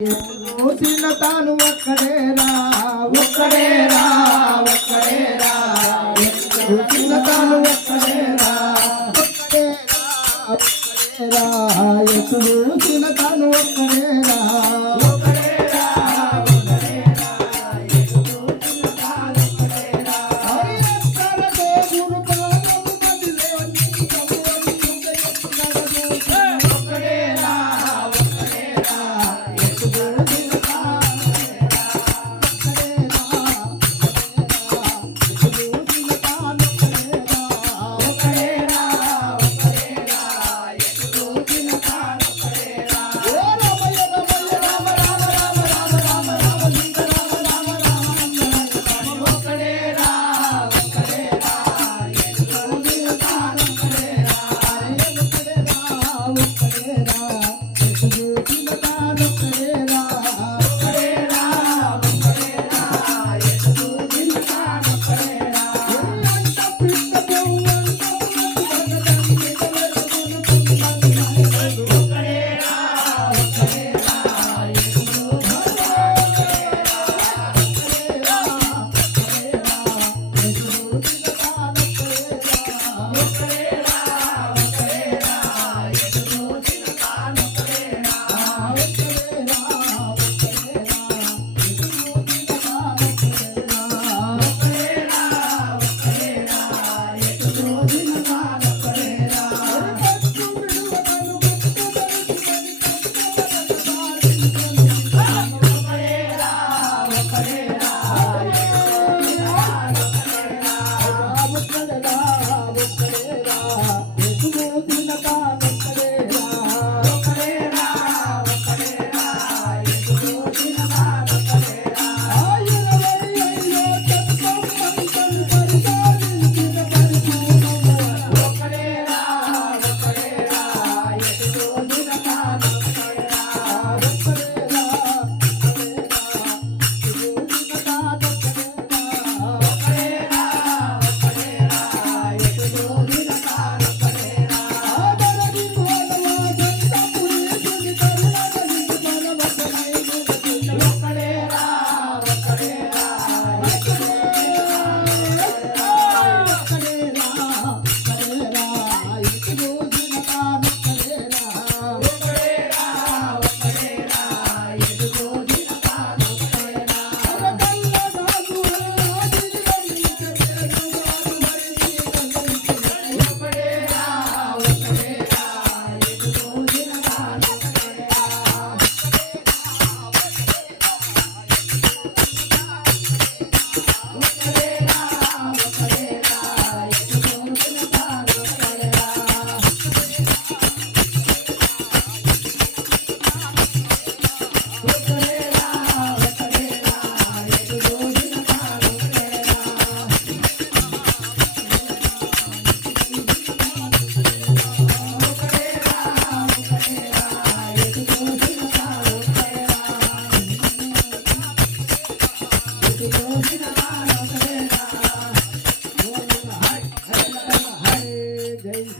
చూసిన తాను ఒక్కడేరా ఒక్కడేరా ఒక్కడేరా చూసిన తాను ఒక్కడేరా ఒక్కడేరా ఒక్కడేరా చూసిన తాను ఒక్కడేరా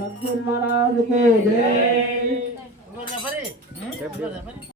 సద్గురు మహారాజుకి జై